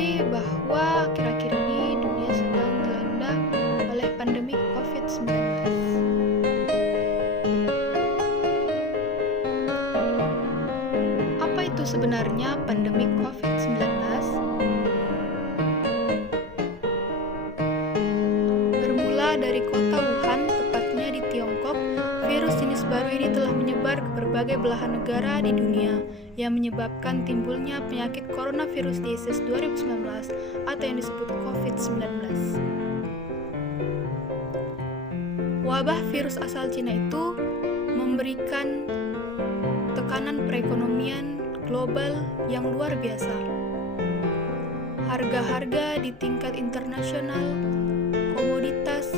diketahui bahwa akhir-akhir ini dunia sedang dilanda oleh pandemi COVID-19. Apa itu sebenarnya pandemi COVID-19? Bermula dari kota Wuhan, tepatnya di Tiongkok, virus jenis baru ini telah menyebar ke berbagai belahan negara di dunia yang menyebabkan timbulnya penyakit coronavirus disease 2019 atau yang disebut COVID-19. Wabah virus asal Cina itu memberikan tekanan perekonomian global yang luar biasa. Harga-harga di tingkat internasional, komoditas,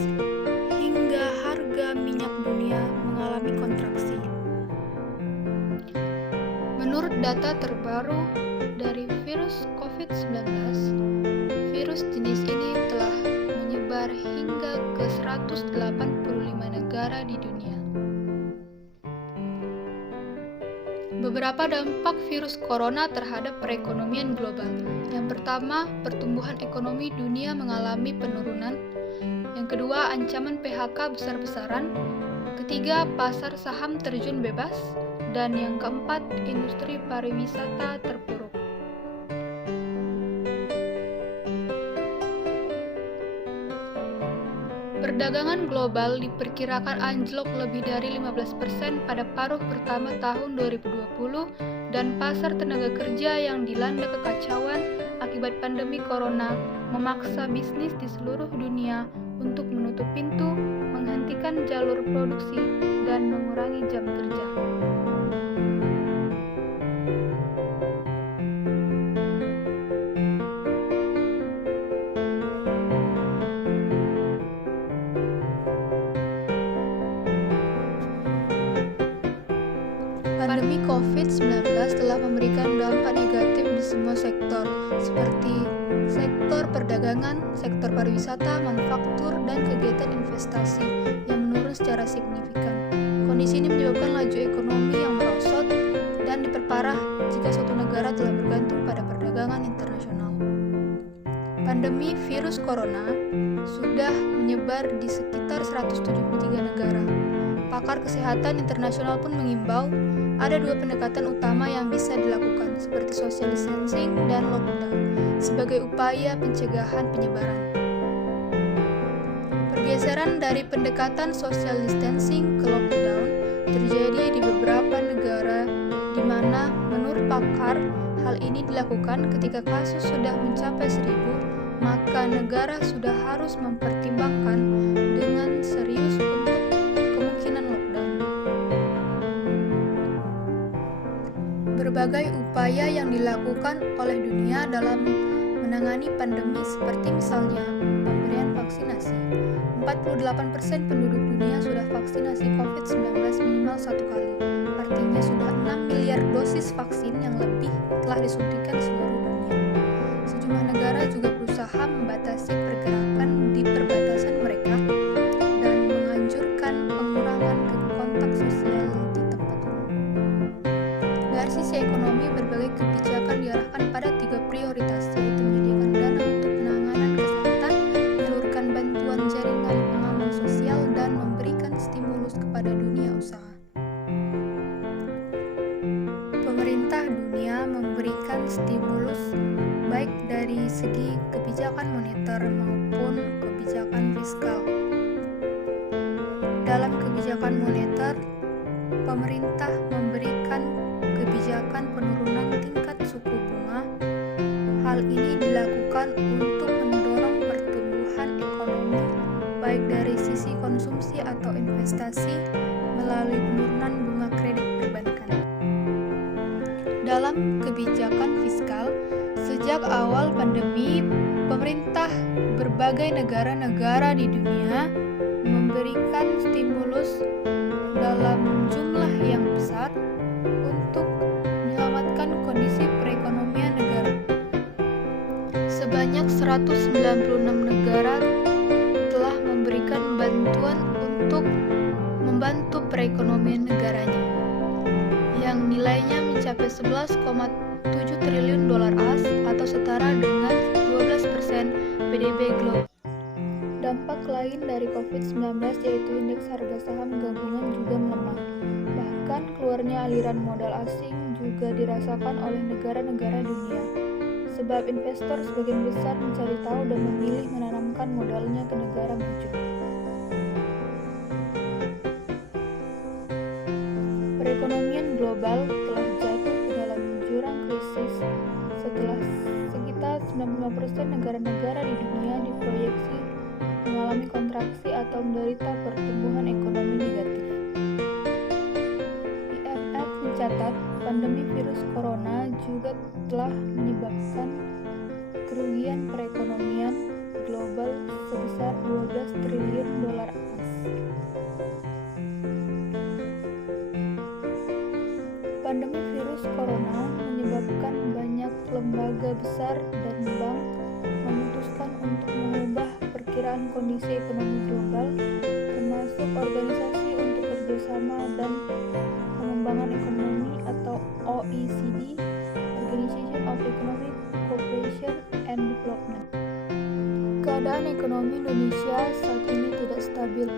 hingga harga minyak dunia mengalami kontraksi. Menurut data terbaru dari virus COVID-19, virus jenis ini telah menyebar hingga ke 185 negara di dunia. Beberapa dampak virus corona terhadap perekonomian global. Yang pertama, pertumbuhan ekonomi dunia mengalami penurunan. Yang kedua, ancaman PHK besar-besaran. Ketiga, pasar saham terjun bebas. Dan yang keempat, industri pariwisata terpuruk. Perdagangan global diperkirakan anjlok lebih dari 15% pada paruh pertama tahun 2020 dan pasar tenaga kerja yang dilanda kekacauan akibat pandemi corona memaksa bisnis di seluruh dunia untuk menutup pintu, menghentikan jalur produksi, dan mengurangi jam kerja. Pandemi COVID-19 telah memberikan dampak negatif di semua sektor, seperti sektor perdagangan, sektor pariwisata, manufaktur, dan kegiatan investasi yang menurun secara signifikan. Kondisi ini menyebabkan laju ekonomi yang merosot dan diperparah jika suatu negara telah bergantung pada perdagangan internasional. Pandemi virus corona sudah menyebar di sekitar 173 negara. Pakar kesehatan internasional pun mengimbau ada dua pendekatan utama yang bisa dilakukan, seperti social distancing dan lockdown, sebagai upaya pencegahan penyebaran. Pergeseran dari pendekatan social distancing ke lockdown terjadi di beberapa negara di mana menurut pakar hal ini dilakukan ketika kasus sudah mencapai 1.000, maka negara sudah harus mempertimbangkan dengan serius untuk kemungkinan lockdown. Berbagai upaya yang dilakukan oleh dunia dalam menangani pandemi seperti misalnya pemberian vaksinasi. 48% penduduk dunia sudah vaksinasi COVID-19 minimal 1 kali. Artinya sudah 6 miliar dosis vaksin yang lebih telah disuntikan seluruh dunia. Sejumlah negara juga berusaha membatasi pergerakan di perbatasan mereka dan menganjurkan pengurangan kontak sosial di tempat umum. Dari sisi ekonomi, berbagai kebijakan diarahkan pada 3 prioritas, yaitu menyediakan dana untuk penanganan kesehatan, menyalurkan bantuan jaringan pengaman sosial, dan memberikan stimulus kepada dunia usaha. Pemerintah dunia memberikan stimulus baik dari segi kebijakan moneter maupun kebijakan fiskal. Dalam kebijakan moneter, pemerintah memberikan kebijakan penurunan tingkat suku bunga. Hal ini dilakukan untuk mendorong pertumbuhan ekonomi baik dari sisi konsumsi atau investasi melalui penurunan bunga kredit perbankan. Dalam kebijakan fiskal, sejak awal pandemi, pemerintah berbagai negara-negara di dunia memberikan stimulus dalam jumlah yang besar untuk menyelamatkan kondisi perekonomian negara. Sebanyak 196 negara telah memberikan bantuan untuk membantu perekonomian negaranya, yang nilainya mencapai 11,7 triliun dolar AS atau setara dengan Dampak lain dari COVID-19 yaitu indeks harga saham gabungan juga melemah. Bahkan keluarnya aliran modal asing juga dirasakan oleh negara-negara dunia, sebab investor sebagian besar mencari tahu dan memilih menanamkan modalnya ke negara maju. Perekonomian global telah jatuh ke dalam jurang krisis setelah sekitar 95% negara-negara di dunia diproyeksi mengalami kontraksi atau menderita pertumbuhan ekonomi negatif. IMF mencatat pandemi virus corona juga telah menyebabkan kerugian perekonomian global sebesar 12 triliun dolar as. Pandemi virus corona menyebabkan banyak lembaga besar dan bank memutuskan untuk mengubah perkiraan kondisi ekonomi global, termasuk Organisasi untuk Kerjasama dan Pengembangan Ekonomi atau OECD, Organization of Economic Cooperation and Development. Keadaan ekonomi Indonesia saat ini tidak stabil.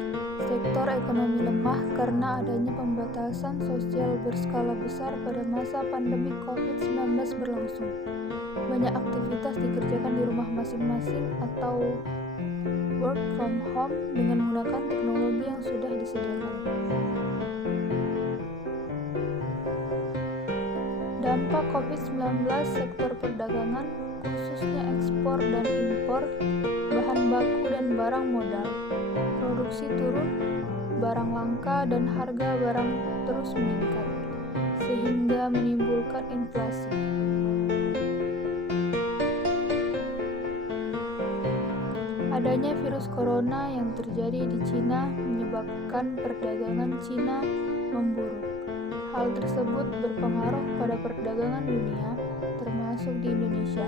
Sektor ekonomi lemah karena adanya pembatasan sosial berskala besar pada masa pandemi COVID-19 berlangsung. Banyak aktivitas dikerjakan di rumah masing-masing atau work from home dengan menggunakan teknologi yang sudah disediakan. Dampak COVID-19 sektor perdagangan, khususnya ekspor dan impor, bahan baku dan barang modal. Produksi turun, barang langka dan harga barang terus meningkat, sehingga menimbulkan inflasi. Adanya virus corona yang terjadi di Cina menyebabkan perdagangan Cina memburuk. Hal tersebut berpengaruh pada perdagangan dunia, termasuk di Indonesia.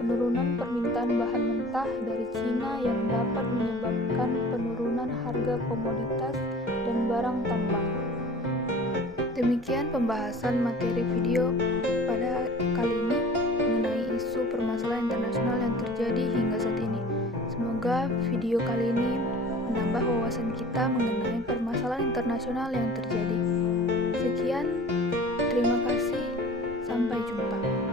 Penurunan permintaan bahan mentah dari Cina yang dapat menyebabkan penurunan harga komoditas dan barang tambang. Demikian pembahasan materi video pada kali ini mengenai isu permasalahan internasional yang terjadi hingga saat ini. Semoga video kali ini menambah wawasan kita mengenai permasalahan internasional yang terjadi. Sekian, terima kasih, sampai jumpa.